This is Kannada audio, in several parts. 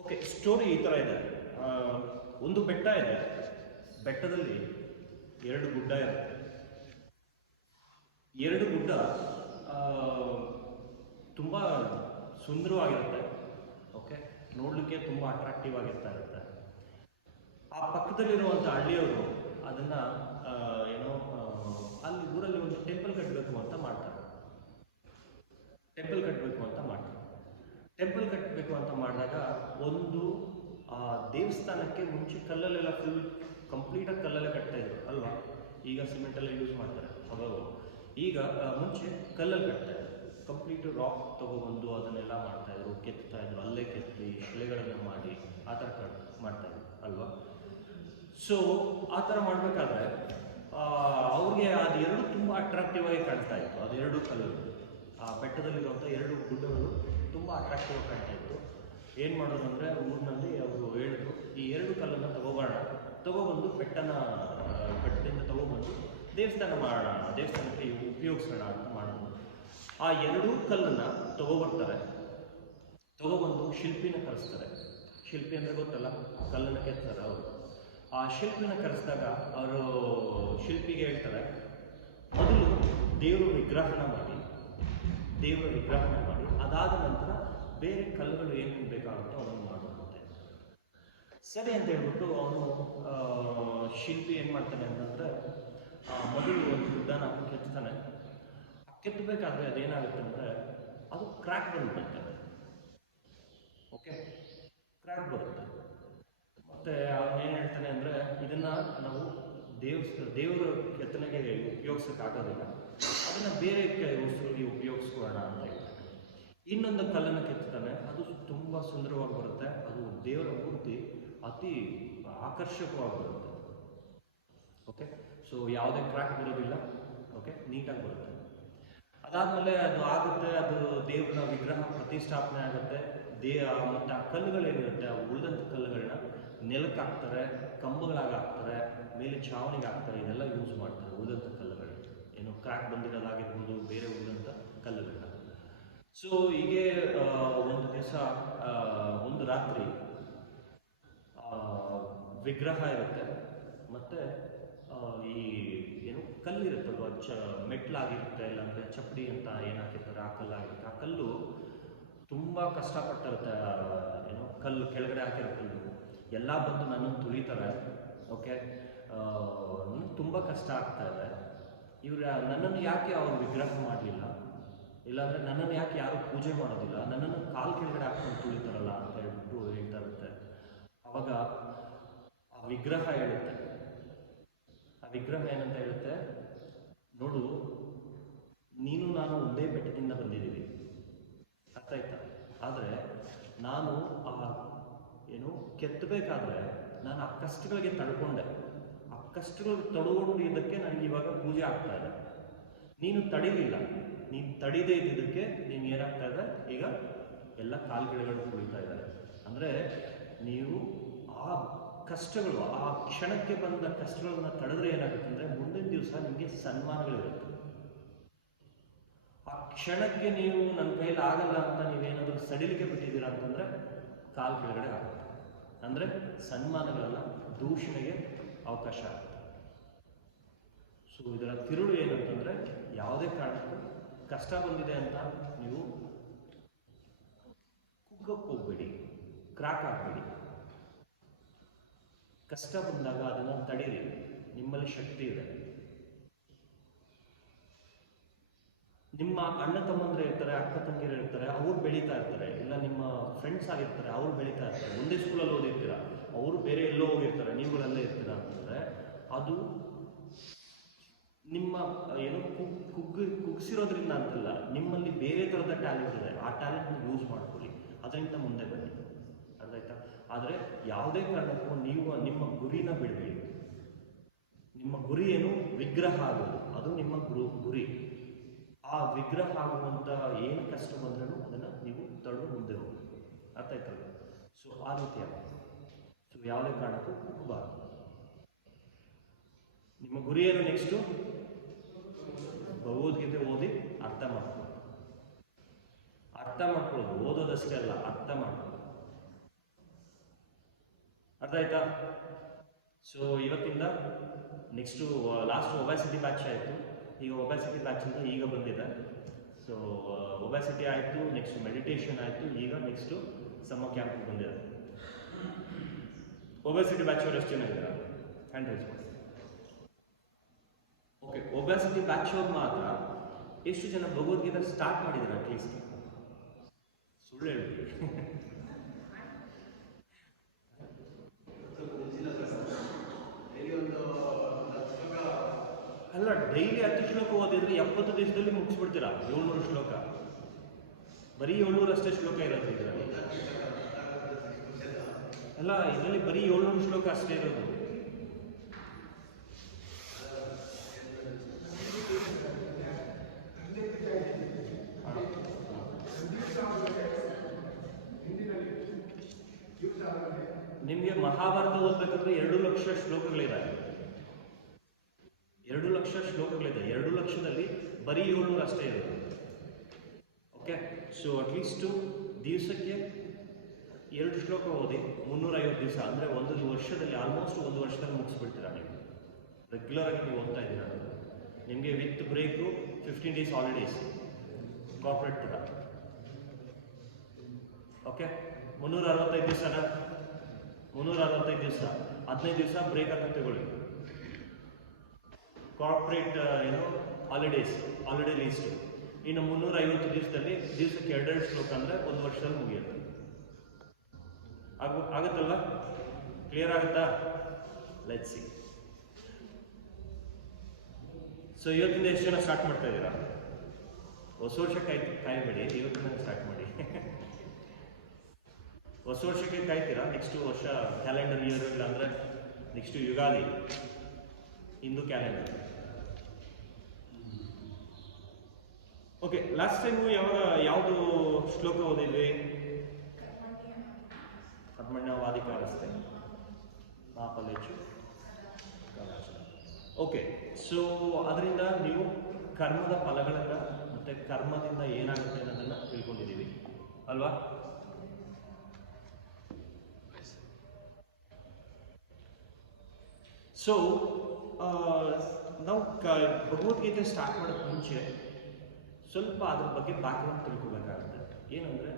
ಓಕೆ, ಸ್ಟೋರಿ ಈ ಥರ ಇದೆ. ಒಂದು ಬೆಟ್ಟ ಇದೆ. ಬೆಟ್ಟದಲ್ಲಿ ಎರಡು ಗುಡ್ಡ ಇರುತ್ತೆ. ಎರಡು ಗುಡ್ಡ ತುಂಬ ಸುಂದರವಾಗಿರುತ್ತೆ. ಓಕೆ, ನೋಡಲಿಕ್ಕೆ ತುಂಬ ಅಟ್ರಾಕ್ಟಿವ್ ಆಗಿರ್ತಾ ಇರುತ್ತೆ. ಆ ಪಕ್ಕದಲ್ಲಿರುವಂಥ ಹಳ್ಳಿಯವರು ಅದನ್ನು ಏನೋ ಅಲ್ಲಿ ಊರಲ್ಲಿ ಒಂದು ಟೆಂಪಲ್ ಕಟ್ಟಬೇಕು ಅಂತ ಮಾಡ್ತಾರೆ. ಟೆಂಪಲ್ ಕಟ್ಟಬೇಕು ಅಂತ ಮಾಡಿದಾಗ ಒಂದು ದೇವಸ್ಥಾನಕ್ಕೆ ಮುಂಚೆ ಕಲ್ಲಲ್ಲೆಲ್ಲ ಫುಲ್ ಕಂಪ್ಲೀಟಾಗಿ ಕಲ್ಲಲ್ಲೇ ಕಟ್ತಾ ಇದ್ರು ಅಲ್ವಾ. ಈಗ ಸಿಮೆಂಟೆಲ್ಲ ಯೂಸ್ ಮಾಡ್ತಾರೆ. ಹೌದು, ಈಗ ಮುಂಚೆ ಕಲ್ಲಲ್ಲಿ ಕಟ್ತಾ ಇದ್ರು. ಕಂಪ್ಲೀಟ್ ರಾಕ್ ತೊಗೊಬಂದು ಅದನ್ನೆಲ್ಲ ಮಾಡ್ತಾಯಿದ್ರು, ಕೆತ್ತಾಯಿದ್ರು, ಅಲ್ಲೇ ಕೆತ್ತಿ ಶಿಲೆಗಳನ್ನು ಮಾಡಿ ಆ ಥರ ಮಾಡ್ತಾಯಿದ್ರು ಅಲ್ವಾ. ಸೊ ಆ ಥರ ಮಾಡಬೇಕಾದ್ರೆ ಅವ್ರಿಗೆ ಅದು ಎರಡು ತುಂಬ ಅಟ್ರಾಕ್ಟಿವ್ ಆಗಿ ಕಾಣ್ತಾ ಇತ್ತು. ಅದು ಎರಡು ಕಲ್ಲು, ಆ ಬೆಟ್ಟದಲ್ಲಿರುವಂಥ ಎರಡು ಗುಡ್ಡಗಳು ತುಂಬ ಅಟ್ರಾಕ್ಟಿವ್ ಆಗಿ ಕಾಣ್ತಾ ಇತ್ತು. ಏನು ಮಾಡೋದು ಅಂದರೆ ಊರಿನಲ್ಲಿ ಅವರು ಹೇಳಿದ್ರು, ಈ ಎರಡು ಕಲ್ಲನ್ನು ತಗೊಬಂದು ಬೆಟ್ಟದಿಂದ ತಗೊಬಂದು ದೇವಸ್ಥಾನ ಮಾಡೋಣ, ದೇವಸ್ಥಾನಕ್ಕೆ ಉಪಯೋಗಿಸೋಣ ಅಂತ ಮಾಡಿದ್ರು. ಆ ಎರಡೂ ಕಲ್ಲನ್ನು ತಗೊಬಂದು ಶಿಲ್ಪಿನ ಕರೆಸ್ತಾರೆ. ಶಿಲ್ಪಿ ಅಂದರೆ ಗೊತ್ತಲ್ಲ, ಕಲ್ಲನ್ನು ಕೆತ್ತಾರೆ ಅವರು. ಆ ಶಿಲ್ಪಿನ ಕರೆಸಿದಾಗ ಅವರು ಶಿಲ್ಪಿಗೆ ಹೇಳ್ತಾರೆ, ಮೊದಲು ದೇವರ ವಿಗ್ರಹನ ಮಾಡಿ ಅದಾದ ನಂತರ ಬೇರೆ ಕಲ್ಲುಗಳು ಏನೇನು ಬೇಕಾಗುತ್ತೋ ಅದನ್ನು ಮಾಡುವಂತೆ. ಸರಿ ಅಂತ ಹೇಳ್ಬಿಟ್ಟು ಅವನು ಶಿಲ್ಪಿ ಏನು ಮಾಡ್ತಾನೆ ಅಂತಂದರೆ, ಮೊದಲು ಒಂದು ಗುಡ್ಡನ ಕೆತ್ತಾನೆ. ಕೆತ್ತಬೇಕಾದ್ರೆ ಅದೇನಾಗುತ್ತೆ ಅಂದರೆ ಅದು ಕ್ರ್ಯಾಕ್ ಬಂದ್ಬಿಡುತ್ತೆ. ಓಕೆ, ಕ್ರ್ಯಾಕ್ ಬರುತ್ತೆ. ಮತ್ತು ಅವನೇನು ಹೇಳ್ತಾನೆ ಅಂದರೆ, ಇದನ್ನು ನಾವು ದೇವರ ಕೆತ್ತನೆಗೆ ಉಪಯೋಗಿಸೋಕ್ಕಾಗೋದಿಲ್ಲ, ಅದನ್ನು ಬೇರೆ ವಸ್ತುಗಳಿಗೆ ಉಪಯೋಗಿಸ್ಕೊಳ್ಳೋಣ ಅಂತ ಹೇಳ್ತಾನೆ. ಇನ್ನೊಂದು ಕಲ್ಲನ್ನು ಕೆತ್ತಾನೆ, ಅದು ತುಂಬ ಸುಂದರವಾಗಿ ಬರುತ್ತೆ. ಅದು ದೇವರ ಮೂರ್ತಿ ಅತಿ ಆಕರ್ಷಕವಾಗಿ ಬರುತ್ತೆ. ಓಕೆ, ಸೊ ಯಾವುದೇ ಕ್ರ್ಯಾಕ್ ಬರೋದಿಲ್ಲ. ಓಕೆ, ನೀಟಾಗಿ ಬರುತ್ತೆ. ಅದಾದಮೇಲೆ ಅದು ಆಗುತ್ತೆ, ಅದು ದೇವರ ವಿಗ್ರಹ ಪ್ರತಿಷ್ಠಾಪನೆ ಆಗುತ್ತೆ. ಮತ್ತು ಆ ಕಲ್ಲುಗಳೇನಿರುತ್ತೆ, ಆ ಉಳಿದಂಥ ಕಲ್ಲುಗಳನ್ನ ನೆಲಕ್ಕೆ ಹಾಕ್ತಾರೆ, ಕಂಬಗಳಾಗಿ ಹಾಕ್ತಾರೆ, ಮೇಲೆ ಛಾವಣಿಗೆ ಹಾಕ್ತಾರೆ. ಇದೆಲ್ಲ ಯೂಸ್ ಮಾಡ್ತಾರೆ ಉಳಿದಂಥ ಕಲ್ಲುಗಳು, ಏನು ಕ್ರ್ಯಾಕ್ ಬಂದಿರೋದಾಗಿರ್ಬೋದು, ಬೇರೆ ಉಳಿದಂಥ ಕಲ್ಲುಗಳನ್ನ. ಸೊ ಹೀಗೆ ಒಂದು ದಿವಸ ಒಂದು ರಾತ್ರಿ ವಿಗ್ರಹ ಇರುತ್ತೆ, ಮತ್ತು ಈ ಏನು ಕಲ್ಲಿರುತ್ತಲ್ವ, ಮೆಟ್ಲಾಗಿರುತ್ತೆ, ಇಲ್ಲಾಂದರೆ ಚಪ್ಪಡಿ ಅಂತ ಏನು ಹಾಕಿರ್ತಾರೆ ಆ ಕಲ್ಲಾಗಿರುತ್ತೆ. ಆ ಕಲ್ಲು ತುಂಬ ಕಷ್ಟಪಟ್ಟಿರುತ್ತೆ. ಏನು ಕಲ್ಲು ಕೆಳಗಡೆ ಹಾಕಿರೋ ಕಲ್ಲು ಎಲ್ಲ ಬಂದು ನನ್ನನ್ನು ತುಳಿತಾರೆ. ಓಕೆ, ತುಂಬ ಕಷ್ಟ ಆಗ್ತಾ ಇದೆ. ನನ್ನನ್ನು ಯಾಕೆ ಅವರು ವಿಗ್ರಹ ಮಾಡಲಿಲ್ಲ, ಇಲ್ಲಾಂದರೆ ನನ್ನನ್ನು ಯಾಕೆ ಯಾರು ಪೂಜೆ ಮಾಡೋದಿಲ್ಲ, ನನ್ನನ್ನು ಕಾಲು ಕೆಳಗಡೆ ಹಾಕ್ಕೊಂಡು ತುಳಿತಾರಲ್ಲ ಅಂತ ಹೇಳ್ಬಿಟ್ಟು ಹೇಳ್ತಾ ಇರುತ್ತೆ. ಆವಾಗ ಆ ವಿಗ್ರಹ ಏನಂತ ಹೇಳುತ್ತೆ, ನೋಡು, ನೀನು ನಾನು ಒಂದೇ ಬೆಟ್ಟದಿಂದ ಬಂದಿದ್ದೀವಿ, ಅರ್ಥ ಆಯ್ತಾ. ಆದರೆ ನಾನು ಏನು ಕೆತ್ತಬೇಕಾದ್ರೆ ನಾನು ಆ ಕಷ್ಟಗಳಿಗೆ ತಡ್ಕೊಂಡೆ. ಆ ಕಷ್ಟಗಳಿಗೆ ತಡ್ಕೊಂಡಿದ್ದಕ್ಕೆ ನನಗೆ ಇವಾಗ ಪೂಜೆ ಆಗ್ತಾ ಇದೆ. ನೀನು ತಡಿಲಿಲ್ಲ, ನೀನು ತಡಿದೇ ಇದ್ದಿದ್ದಕ್ಕೆ ನೀನು ಏನಾಗ್ತಾ ಇದೆ, ಈಗ ಎಲ್ಲ ಕಾಲ್ಗಿಡಗಳು ತುಳಿತಾ ಇದ್ದಾರೆ. ಅಂದರೆ ನೀವು ಆ ಕಷ್ಟಗಳು, ಆ ಕ್ಷಣಕ್ಕೆ ಬಂದ ಕಷ್ಟಗಳನ್ನ ತಡೆದ್ರೆ ಏನಾಗುತ್ತೆ ಅಂದರೆ ಮುಂದಿನ ದಿವಸ ನಿಮಗೆ ಸನ್ಮಾನಗಳಿರುತ್ತೆ. ಆ ಕ್ಷಣಕ್ಕೆ ನೀವು ನನ್ನ ಕೈಯಲ್ಲಿ ಆಗಲ್ಲ ಅಂತ ನೀವೇನಾದರೂ ಸಡಿಲಿಕೆ ಬಿಟ್ಟಿದ್ದೀರಾ ಅಂತಂದರೆ ಕಾಲು ಕೆಳಗಡೆ ಆಗುತ್ತೆ. ಅಂದರೆ ಸನ್ಮಾನಗಳೆಲ್ಲ ದೂಷಣೆಗೆ ಅವಕಾಶ ಆಗುತ್ತೆ. ಸೊ ಇದರ ತಿರುಳು ಏನಂತಂದರೆ, ಯಾವುದೇ ಕಾರಣಕ್ಕೂ ಕಷ್ಟ ಬಂದಿದೆ ಅಂತ ನೀವು ಕುಗ್ಗಕ್ಕೆ ಹೋಗ್ಬೇಡಿ, ಕ್ರ್ಯಾಕ್ ಆಗಬೇಡಿ. ಕಷ್ಟ ಬಂದಾಗ ಅದನ್ನು ತಡೀರಿ, ನಿಮ್ಮಲ್ಲಿ ಶಕ್ತಿ ಇದೆ. ನಿಮ್ಮ ಅಣ್ಣ ತಮ್ಮಂದ್ರೆ ಇರ್ತಾರೆ, ಅಕ್ಕ ತಂಗಿರು ಇರ್ತಾರೆ, ಅವ್ರು ಬೆಳೀತಾ ಇರ್ತಾರೆ. ಇಲ್ಲ ನಿಮ್ಮ ಫ್ರೆಂಡ್ಸ್ ಆಗಿರ್ತಾರೆ, ಅವ್ರು ಬೆಳೀತಾ ಇರ್ತಾರೆ. ಒಂದೇ ಸ್ಕೂಲಲ್ಲಿ ಓದಿರ್ತೀರ, ಅವರು ಬೇರೆ ಎಲ್ಲೋ ಹೋಗಿರ್ತಾರೆ, ನೀವುಗಳಲ್ಲೇ ಇರ್ತೀರ ಅಂತಂದರೆ ಅದು ನಿಮ್ಮ ಏನು ಕುಗ್ಸಿರೋದ್ರಿಂದ ಅಂತಲ್ಲ, ನಿಮ್ಮಲ್ಲಿ ಬೇರೆ ಥರದ ಟ್ಯಾಲೆಂಟ್ ಇದೆ. ಆ ಟ್ಯಾಲೆಂಟ್ನ ಯೂಸ್ ಮಾಡ್ಕೊಳ್ಳಿ, ಅದರಿಂದ ಮುಂದೆ ಬನ್ನಿ, ಅರ್ಥ ಆಯ್ತಾ. ಆದರೆ ಯಾವುದೇ ಕಾರಣಕ್ಕೂ ನೀವು ನಿಮ್ಮ ಗುರಿನ ಬಿಡಬೇಡಿ. ನಿಮ್ಮ ಗುರಿ ಏನು, ವಿಗ್ರಹ ಆಗೋದು, ಅದು ನಿಮ್ಮ ಗುರಿ. ಆ ವಿಗ್ರಹ ಆಗುವಂಥ ಏನು ಕಷ್ಟ ಬಂದ್ರೂ ಅದನ್ನು ನೀವು ತಡೆದು ಮುಂದೆ ಹೋಗಬೇಕು, ಅರ್ಥ ಆಯ್ತಲ್ಲ. ಸೊ ಆ ರೀತಿ ಆಗುತ್ತೆ. ಸೊ ಯಾವುದೇ ಕಾರಣಕ್ಕೂ ಕುಗ್ಗಬಾರ್ದು. ನಿಮ್ಮ ಗುರಿ ಏನು, ನೆಕ್ಸ್ಟು ಭಗವದ್ಗೀತೆ ಓದಿ ಅರ್ಥ ಮಾಡ್ಕೊಳ್ಳೋದು. ಓದೋದಷ್ಟೇ ಅಲ್ಲ, ಅರ್ಥ ಮಾಡ್ಕೊಳ್ಳೋದು. ಅರ್ಥ ಆಯ್ತಾ? ಸೊ ಇವತ್ತಿಂದ ನೆಕ್ಸ್ಟು ಲಾಸ್ಟ್ ಒಬೆಸಿಟಿ ಬ್ಯಾಚ್ ಆಯಿತು. ಈಗ ಒಬೆಸಿಟಿ ಬ್ಯಾಚ್ ಅಂತ ಈಗ ಬಂದಿದೆ. ಸೊ ಒಬೆಸಿಟಿ ಆಯಿತು, ನೆಕ್ಸ್ಟ್ ಮೆಡಿಟೇಷನ್ ಆಯಿತು, ಈಗ ನೆಕ್ಸ್ಟು ಸಮ್ಮರ್ ಕ್ಯಾಂಪ್ ಬಂದಿದೆ. ಒಬೆಸಿಟಿ ಬ್ಯಾಚ್ ಅವರು ಎಷ್ಟು ಜನ ಇದ್ದಾರೆ? ಹ್ಯಾಂಡ್ ರೈಸ್ ಮಾಡಿ. ಓಕೆ, ಒಬೆಸಿಟಿ ಬ್ಯಾಚ್ ಅವ್ರು ಮಾತ್ರ ಎಷ್ಟು ಜನ ಭಗವದ್ಗೀತೆ ಸ್ಟಾರ್ಟ್ ಮಾಡಿದ್ದಾರೆ ಅಟ್ಲೀಸ್ಟ್? ಸುಳ್ಳು ಹೇಳ್ತೀವಿ. ಅಲ್ಲ, ಡೈಲಿ 10 ಶ್ಲೋಕ ಓದಿದ್ರೆ 70 ದಿವಸದಲ್ಲಿ ಮುಗಿಸ್ಬಿಡ್ತೀರಾ 700 ಶ್ಲೋಕ. ಬರೀ 700 ಅಷ್ಟೇ ಶ್ಲೋಕ ಇರೋದು ಇದರಲ್ಲಿ. ಅಲ್ಲ, ಇದರಲ್ಲಿ ಬರೀ 700 ಶ್ಲೋಕ ಅಷ್ಟೇ ಇರೋದು. ನಿಮಗೆ ಮಹಾಭಾರತ ಓದ್ಬೇಕಂದ್ರೆ 2 ಲಕ್ಷ ಶ್ಲೋಕಗಳಿದೆ. 2 ಲಕ್ಷ ಶ್ಲೋಕಗಳಿದೆ. 2 ಲಕ್ಷದಲ್ಲಿ ಬರೀ 700 ಅಷ್ಟೇ ಇರೋದು. ಓಕೆ, ಸೊ ಅಟ್ಲೀಸ್ಟು ದಿವಸಕ್ಕೆ 2 ಶ್ಲೋಕ ಓದಿ 350 ದಿವಸ ಅಂದರೆ ಒಂದು ವರ್ಷದಲ್ಲಿ ಆಲ್ಮೋಸ್ಟ್ 1 ವರ್ಷದಲ್ಲಿ ಮುಗಿಸ್ಬಿಡ್ತೀರಾ ನೀವು. ರೆಗ್ಯುಲರ್ ಆಗಿ ನೀವು ಓದ್ತಾ ಇದ್ದೀರಾ. ನಿಮಗೆ with break 15 days holidays corporate ಥರ. ಓಕೆ, 365 ದಿವಸನ 365 ದಿವಸ 15 ದಿವಸ ಬ್ರೇಕ್ ಅಂತ ತಗೊಳ್ಳಿ. Corporate holiday least. ಇನ್ನು 350 ದಿವಸದಲ್ಲಿ ದಿವಸಕ್ಕೆ 2 ಶ್ಲೋಕ ಅಂದರೆ 1 ವರ್ಷದಲ್ಲಿ ಮುಗಿಯುತ್ತೆ. ಆಗುತ್ತಲ್ವ? ಕ್ಲಿಯರ್ ಆಗುತ್ತಾ? Let's see. ಸೊ ಇವತ್ತಿಂದ ಎಷ್ಟು ಜನ ಸ್ಟಾರ್ಟ್ ಮಾಡ್ತಾ ಇದ್ದೀರಾ? ಹೊಸ ವರ್ಷಕ್ಕೆ ಕಾಯ್ಬೇಡಿ, ಇವತ್ತಿಂದ ಸ್ಟಾರ್ಟ್ ಮಾಡಿ. ಹೊಸ ವರ್ಷಕ್ಕೆ ಕಾಯ್ತೀರಾ? ನೆಕ್ಸ್ಟ್ ವರ್ಷ ಕ್ಯಾಲೆಂಡರ್ ಇಯರ್ ಇಲ್ಲ ಅಂದರೆ next Ugadi, Hindu calendar. Okay, last time ಯಾವುದು ಶ್ಲೋಕ ಓದಿದ್ವಿ? ಕರ್ಮಣ್ಯವಾಧಿಕಾರಸ್ಥೆ ಮಾಫಲೇಚು. ಓಕೆ, ಸೊ ಅದರಿಂದ ನೀವು ಕರ್ಮದ ಫಲಗಳನ್ನು ಮತ್ತು ಕರ್ಮದಿಂದ ಏನಾಗುತ್ತೆ ಅನ್ನೋದನ್ನು ತಿಳ್ಕೊಂಡಿದ್ದೀವಿ ಅಲ್ವಾ? ಸೊ ನಾವು ಭಗವದ್ಗೀತೆ ಸ್ಟಾರ್ಟ್ ಮಾಡೋಕ್ಕೆ ಮುಂಚೆ ಸ್ವಲ್ಪ ಅದ್ರ ಬಗ್ಗೆ ಬ್ಯಾಕ್ಗ್ರೌಂಡ್ ತಿಳ್ಕೊಬೇಕಾಗುತ್ತೆ. ಏನಂದರೆ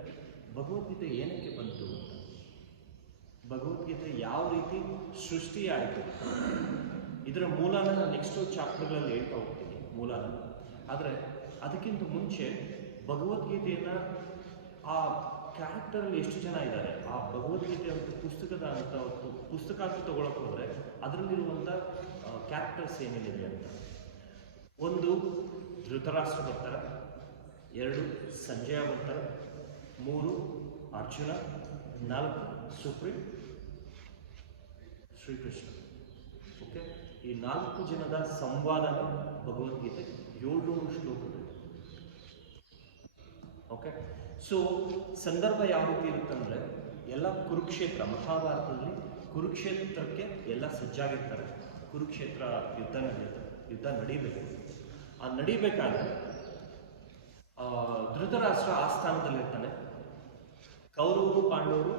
ಭಗವದ್ಗೀತೆ ಏನಕ್ಕೆ ಬಂತು, ಭಗವದ್ಗೀತೆ ಯಾವ ರೀತಿ ಸೃಷ್ಟಿಯಾಯಿತು, ಇದರ ಮೂಲನ ನಾನು ನೆಕ್ಸ್ಟು ಚಾಪ್ಟರ್ಗಳಲ್ಲಿ ಹೇಳ್ತಾ ಹೋಗ್ತೀನಿ ಮೂಲನ. ಆದರೆ ಅದಕ್ಕಿಂತ ಮುಂಚೆ ಭಗವದ್ಗೀತೆಯನ್ನು ಆ ಕ್ಯಾರೆಕ್ಟರಲ್ಲಿ ಎಷ್ಟು ಜನ ಇದ್ದಾರೆ, ಆ ಭಗವದ್ಗೀತೆ ಅಂತ ಪುಸ್ತಕ ಅಂತ ತಗೊಳಕ್ಕೆ ಹೋದರೆ ಅದರಲ್ಲಿರುವಂಥ ಕ್ಯಾರೆಕ್ಟರ್ಸ್ ಏನೇನಿದೆ ಅಂತ. 1 ಧೃತರಾಷ್ಟ್ರ ಬರ್ತಾರೆ, 2 ಸಂಜಯ ಬರ್ತಾರೆ, 3 ಅರ್ಜುನ, 4 ಸುಪ್ರೀಂ ಶ್ರೀಕೃಷ್ಣ. ಓಕೆ, ಈ 4 ಜನದ ಸಂವಾದನ ಭಗವದ್ಗೀತೆ 700 ಶ್ಲೋಕಗಳು. ಓಕೆ, ಸೊ ಸಂದರ್ಭ ಯಾವ ರೀತಿ ಇರುತ್ತಂದರೆ ಎಲ್ಲ ಕುರುಕ್ಷೇತ್ರ, ಮಹಾಭಾರತದಲ್ಲಿ ಕುರುಕ್ಷೇತ್ರಕ್ಕೆ ಎಲ್ಲ ಸಜ್ಜಾಗಿರ್ತಾರೆ. ಕುರುಕ್ಷೇತ್ರ ಯುದ್ಧ ನಡೀಬೇಕು. ಆ ನಡಿಬೇಕಾದ್ರೆ ಧೃತರಾಷ್ಟ್ರ ಆಸ್ಥಾನದಲ್ಲಿರ್ತಾನೆ, ಕೌರವರು ಪಾಂಡವರು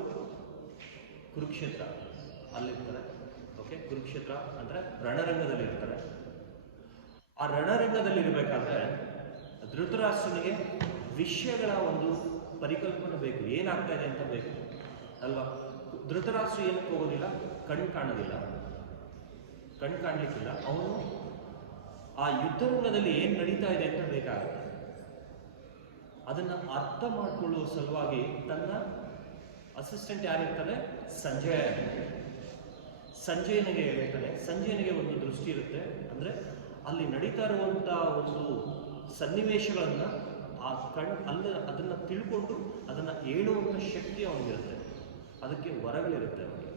ಕುರುಕ್ಷೇತ್ರ ಅಲ್ಲಿರ್ತಾರೆ. ಓಕೆ, ಕುರುಕ್ಷೇತ್ರ ಅಂದರೆ ರಣರಂಗದಲ್ಲಿರ್ತಾರೆ. ಆ ರಣರಂಗದಲ್ಲಿರಬೇಕಾದ್ರೆ ಧೃತರಾಷ್ಟ್ರನಿಗೆ ವಿಷಯಗಳ ಒಂದು ಪರಿಕಲ್ಪನೆ ಬೇಕು, ಏನಾಗ್ತಾ ಇದೆ ಅಂತ ಬೇಕು ಅಲ್ವಾ? ಧೃತರಾಷ್ಟ್ರ ಏನಕ್ಕೆ ಹೋಗೋದಿಲ್ಲ? ಕಣ್ಣು ಕಾಣಲಿಕ್ಕಿಲ್ಲ. ಅವನು ಆ ಯುದ್ಧರಂಗದಲ್ಲಿ ಏನು ನಡೀತಾ ಇದೆ ಅಂತ ಬೇಕಾಗುತ್ತೆ. ಅದನ್ನು ಅರ್ಥ ಮಾಡಿಕೊಳ್ಳುವ ಸಲುವಾಗಿ ತನ್ನ ಅಸಿಸ್ಟೆಂಟ್ ಯಾರಿರ್ತಾನೆ? ಸಂಜಯನಿಗೆ ಹೇಳ್ತಾನೆ. ಸಂಜಯನಿಗೆ ಒಂದು ದೃಷ್ಟಿ ಇರುತ್ತೆ, ಅಂದರೆ ಅಲ್ಲಿ ನಡೀತಾ ಇರುವಂಥ ಒಂದು ಸನ್ನಿವೇಶಗಳನ್ನು ಅದನ್ನು ತಿಳ್ಕೊಂಡು ಅದನ್ನು ಹೇಳುವಂಥ ಶಕ್ತಿ ಅವನಿಗಿರುತ್ತೆ. ಅದಕ್ಕೆ ವರಗಳಿರುತ್ತೆ ಅವನಿಗೆ.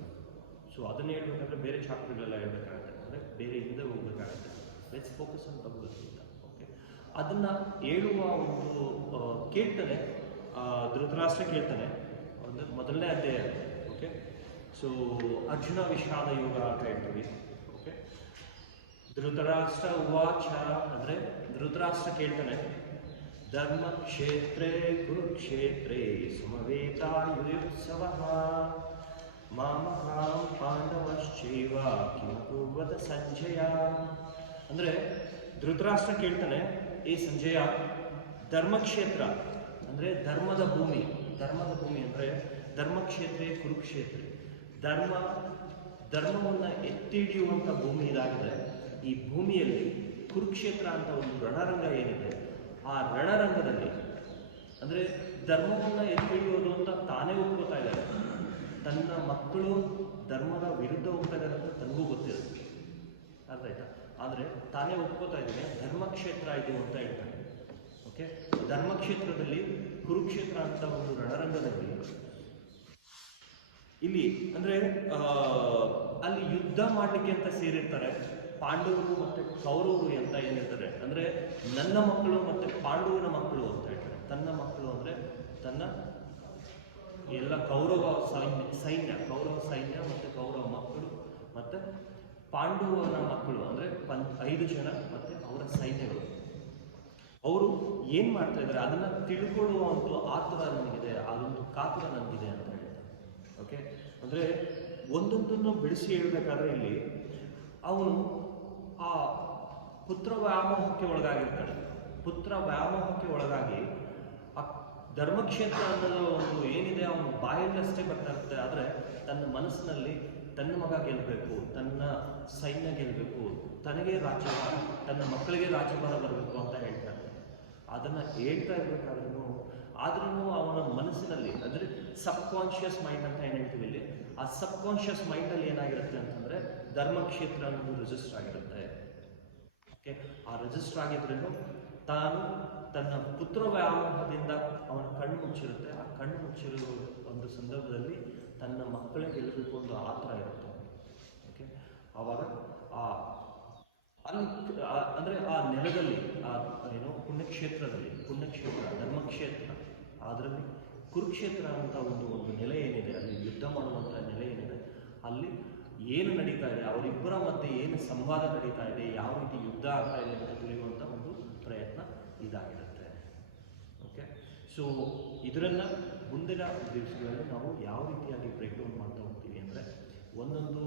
ಸೊ ಅದನ್ನು ಹೇಳ್ಬೇಕಾದ್ರೆ ಬೇರೆ ಚಾಪ್ಟರ್ಗಳೆಲ್ಲ ಹೇಳ್ಬೇಕಾಗುತ್ತೆ, ಅಂದರೆ ಬೇರೆ ಹಿಂದೆ ಹೋಗ್ಬೇಕಾಗುತ್ತೆ. Let's focus on Bhagavad Gita. Okay, ಅದನ್ನು ಹೇಳುವ ಒಂದು ಕೇಳ್ತಾನೆ ಧೃತರಾಷ್ಟ್ರ ಕೇಳ್ತಾನೆ. ಒಂದು ಮೊದಲನೇ ಅಧ್ಯಾಯ. ಓಕೆ, ಸೊ ಅರ್ಜುನ ವಿಷಾದ ಯೋಗ ಅಂತ ಹೇಳ್ತೀವಿ. ಓಕೆ, ಧೃತರಾಷ್ಟ್ರ ಉವಾಚ ಅಂದರೆ ಧೃತರಾಷ್ಟ್ರ ಕೇಳ್ತಾನೆ, ಧರ್ಮಕ್ಷೇತ್ರೇ ಕುರುಕ್ಷೇತ್ರೇ ಸಮವೇತಾಯುತ್ಸವಃ ಮಾಮಕಾಂ ಪಾಂಡವಶ್ಚೈವ ಕಿಮಕುರ್ವತ ಸಂಜಯ. ಅಂದರೆ ಧೃತರಾಷ್ಟ್ರ ಕೇಳ್ತಾನೆ, ಏ ಸಂಜಯ, ಧರ್ಮಕ್ಷೇತ್ರ ಅಂದರೆ ಧರ್ಮದ ಭೂಮಿ ಅಂದರೆ ಧರ್ಮಕ್ಷೇತ್ರ ಕುರುಕ್ಷೇತ್ರ, ಧರ್ಮವನ್ನು ಎತ್ತಿ ಹಿಡಿಯುವಂಥ ಭೂಮಿ ಇದಾಗಿದೆ. ಈ ಭೂಮಿಯಲ್ಲಿ ಕುರುಕ್ಷೇತ್ರ ಅಂತ ಒಂದು ರಣರಂಗ ಏನಿದೆ, ಆ ರಣರಂಗದಲ್ಲಿ ಅಂದರೆ ಧರ್ಮವನ್ನು ಎತ್ತಿ ಹಿಡಿಯೋದು ಅಂತ ತಾನೇ ಒಪ್ಕೋತಾ ಇದ್ದಾರೆ. ತನ್ನ ಮಕ್ಕಳು ಧರ್ಮದ ವಿರುದ್ಧ ಹೋಗ್ತಾ ಇದ್ದಾರೆ ಅಂತ ತನಗೂ ಗೊತ್ತಿರುತ್ತೆ, ಅರ್ಥ ಆಯ್ತಾ? ಆದರೆ ತಾನೇ ಒಪ್ಕೋತಾ ಇದ್ದೇನೆ, ಧರ್ಮಕ್ಷೇತ್ರ ಇದು ಅಂತ ಹೇಳ್ತಾನೆ. ಓಕೆ, ಧರ್ಮಕ್ಷೇತ್ರದಲ್ಲಿ ಕುರುಕ್ಷೇತ್ರ ಅಂತ ಒಂದು ರಣರಂಗದಲ್ಲಿ ಇಲ್ಲಿ ಅಂದರೆ ಅಲ್ಲಿ ಯುದ್ಧ ಮಾಡಲಿಕ್ಕೆ ಅಂತ ಸೇರಿರ್ತಾರೆ ಪಾಂಡವರು ಮತ್ತು ಕೌರವರು ಅಂತ ಏನಿರ್ತಾರೆ. ಅಂದರೆ ನನ್ನ ಮಕ್ಕಳು ಮತ್ತು ಪಾಂಡವನ ಮಕ್ಕಳು ಅಂತ ಹೇಳ್ತಾರೆ. ತನ್ನ ಮಕ್ಕಳು ಅಂದರೆ ತನ್ನ ಎಲ್ಲ ಕೌರವ ಸೈನ್ಯ ಮತ್ತು ಕೌರವ ಮಕ್ಕಳು ಮತ್ತು ಪಾಂಡವನ ಮಕ್ಕಳು ಅಂದರೆ 5 ಜನ ಮತ್ತು ಅವರ ಸೈನ್ಯಗಳು. ಅವರು ಏನು ಮಾಡ್ತಾ ಇದ್ದಾರೆ ಅದನ್ನು ತಿಳ್ಕೊಳ್ಳುವಂಥ ಆತುರ ನನಗಿದೆ, ಅದೊಂದು ಕಾತುರ ನನಗಿದೆ ಅಂತ ಹೇಳ್ತಾರೆ. ಓಕೆ, ಅಂದರೆ ಒಂದೊಂದನ್ನು ಬಿಡಿಸಿ ಹೇಳಬೇಕಾದ್ರೆ ಇಲ್ಲಿ ಅವನು ಆ ಪುತ್ರ ವ್ಯಾಮೋಹಕ್ಕೆ ಒಳಗಾಗಿರ್ತಾನೆ. ಪುತ್ರ ವ್ಯಾಮೋಹಕ್ಕೆ ಒಳಗಾಗಿ ಆ ಧರ್ಮಕ್ಷೇತ್ರ ಅನ್ನೋದು ಒಂದು ಏನಿದೆ ಅವನು ಬಾಯಲ್ಲಷ್ಟೇ ಬರ್ತಾ ಇರುತ್ತೆ. ಆದರೆ ತನ್ನ ಮನಸ್ಸಿನಲ್ಲಿ ತನ್ನ ಮಗ ಗೆಲ್ಲಬೇಕು, ತನ್ನ ಸೈನ್ಯ ಗೆಲ್ಲಬೇಕು, ತನಗೆ ರಾಜ್ಯಭಾರ, ತನ್ನ ಮಕ್ಕಳಿಗೆ ರಾಜ್ಯಭಾರ ಬರಬೇಕು ಅಂತ ಹೇಳ್ತಾನೆ. ಅದನ್ನು ಹೇಳ್ತಾ ಇರಬೇಕಾದ್ರೂ ಅವನ ಮನಸ್ಸಿನಲ್ಲಿ ಅಂದರೆ ಸಬ್ಕಾನ್ಷಿಯಸ್ ಮೈಂಡ್ ಅಂತ ಏನು ಹೇಳ್ತೀವಿ ಇಲ್ಲಿ, ಆ ಸಬ್ಕಾನ್ಷಿಯಸ್ ಮೈಂಡಲ್ಲಿ ಏನಾಗಿರುತ್ತೆ ಅಂತಂದರೆ ಧರ್ಮಕ್ಷೇತ್ರ ಅನ್ನೋದು ರಿಜಿಸ್ಟರ್ ಆಗಿರುತ್ತೆ. ಓಕೆ, ಆ ರಿಜಿಸ್ಟರ್ ಆಗಿದ್ರೂ ತಾನು ತನ್ನ ಪುತ್ರ ವ್ಯಾಮೋಹದಿಂದ ಅವನ ಕಣ್ಣು ಮುಚ್ಚಿರುತ್ತೆ. ಆ ಕಣ್ಣು ಮುಚ್ಚಿರೋ ಒಂದು ಸಂದರ್ಭದಲ್ಲಿ ತನ್ನ ಮಕ್ಕಳೇ ಗೆಲ್ಲಬೇಕು ಒಂದು ಆತರ ಇರುತ್ತೆ. ಓಕೆ, ಆವಾಗ ಅಲ್ಲಿ ಅಂದರೆ ಆ ನೆಲದಲ್ಲಿ ಪುಣ್ಯಕ್ಷೇತ್ರ ಧರ್ಮಕ್ಷೇತ್ರ, ಅದರಲ್ಲಿ ಕುರುಕ್ಷೇತ್ರ ಅಂತ ಒಂದು ನೆಲೆ ಏನಿದೆ, ಅಲ್ಲಿ ಯುದ್ಧ ಮಾಡುವಂಥ ನೆಲೆ ಏನಿದೆ, ಅಲ್ಲಿ ಏನು ನಡೀತಾ ಇದೆ, ಅವರಿಬ್ಬರ ಮಧ್ಯೆ ಏನು ಸಂವಾದ ನಡೀತಾ ಇದೆ, ಯಾವ ರೀತಿ ಯುದ್ಧ ಆಗ್ತಾ ಇದೆ ಅಂತ ತಿಳಿಯುವಂಥ ಒಂದು ಪ್ರಯತ್ನ ಇದಾಗಿರುತ್ತೆ. ಓಕೆ, ಸೊ ಇದರನ್ನು ಮುಂದಿನ ದಿವಸಗಳಲ್ಲಿ ನಾವು ಯಾವ ರೀತಿಯಾಗಿ ಬ್ರೇಕ್ ಡೌನ್ ಮಾಡ್ತಾ ಹೋಗ್ತೀವಿ ಅಂದರೆ ಒಂದೊಂದು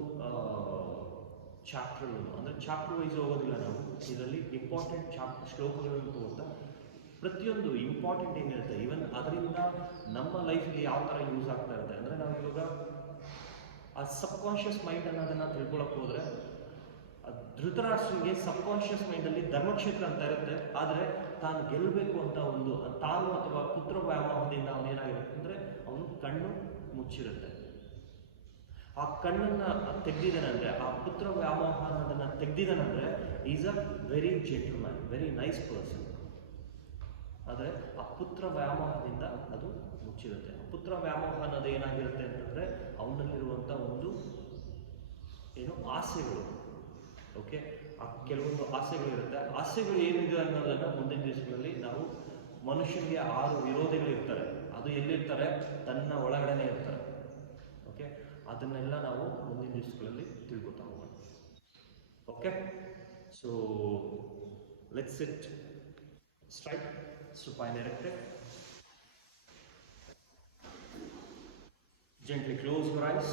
ಚಾಪ್ಟರ್ಗಳನ್ನು, ಅಂದರೆ ಚಾಪ್ಟರ್ ವೈಸ್ ಹೋಗೋದಿಲ್ಲ ನಾವು. ಇದರಲ್ಲಿ ಇಂಪಾರ್ಟೆಂಟ್ ಶ್ಲೋಕಗಳನ್ನು ತಗೋತಾ ಪ್ರತಿಯೊಂದು ಇಂಪಾರ್ಟೆಂಟ್ ಏನಿರುತ್ತೆ, ಈವನ್ ಅದರಿಂದ ನಮ್ಮ ಲೈಫ್ಗೆ ಯಾವ ಥರ ಯೂಸ್ ಆಗ್ತಾ ಇರುತ್ತೆ ಅಂದರೆ ನಾವು ಇವಾಗ ಆ ಸಬ್ಕಾನ್ಷಿಯಸ್ ಮೈಂಡ್ ಅನ್ನೋದನ್ನು ತಿಳ್ಕೊಳಕ್ಕೆ ಹೋದರೆ ಧೃತರಾಷ್ಟ್ರನಿಗೆ ಸಬ್ಕಾನ್ಷಿಯಸ್ ಮೈಂಡಲ್ಲಿ ಧರ್ಮಕ್ಷೇತ್ರ ಅಂತ ಇರುತ್ತೆ. ಆದರೆ ತಾನು ಗೆಲ್ಲಬೇಕು ಅಂತ ಒಂದು ತಾನು ಅಥವಾ ಪುತ್ರ ವ್ಯಾಮೋಹದಿಂದ ಅವನೇನಾಗಿರುತ್ತೆ ಅಂದರೆ ಅವನು ಕಣ್ಣು ಮುಚ್ಚಿರುತ್ತೆ. ಆ ಕಣ್ಣನ್ನು ತೆಗೆದಿದ್ದಾನಂದರೆ, ಆ ಪುತ್ರ ವ್ಯಾಮೋಹ ಅನ್ನೋದನ್ನು ತೆಗೆದಿದ್ದಾನಂದರೆ is a very gentleman, very nice person. ಆದರೆ ಆ ಪುತ್ರ ವ್ಯಾಮೋಹದಿಂದ ಅದು ಮುಚ್ಚಿರುತ್ತೆ. ಆ ಪುತ್ರ ವ್ಯಾಮೋಹ ಅನ್ನೋದು ಏನಾಗಿರುತ್ತೆ ಅಂತಂದರೆ ಅವನಲ್ಲಿರುವಂಥ ಒಂದು ಆಸೆಗಳು. ಓಕೆ, ಆ ಕೆಲವೊಂದು ಆಸೆಗಳಿರುತ್ತೆ. ಆಸೆಗಳು ಏನಿದೆ ಅನ್ನೋದನ್ನು ಮುಂದಿನ ದಿವಸಗಳಲ್ಲಿ ನಾವು, ಮನುಷ್ಯನಿಗೆ 6 ವಿರೋಧಿಗಳಿರ್ತಾರೆ, ಅದು ಎಲ್ಲಿರ್ತಾರೆ, ತನ್ನ ಒಳಗಡೆನೆ ಇರ್ತಾರೆ. ಓಕೆ, ಅದನ್ನೆಲ್ಲ ನಾವು ಮುಂದಿನ ದಿವಸಗಳಲ್ಲಿ ತಿಳ್ಕೊತಾ ಹೋಗೋಣ. Okay, so let's sit straight, supine erected. Gently close your eyes.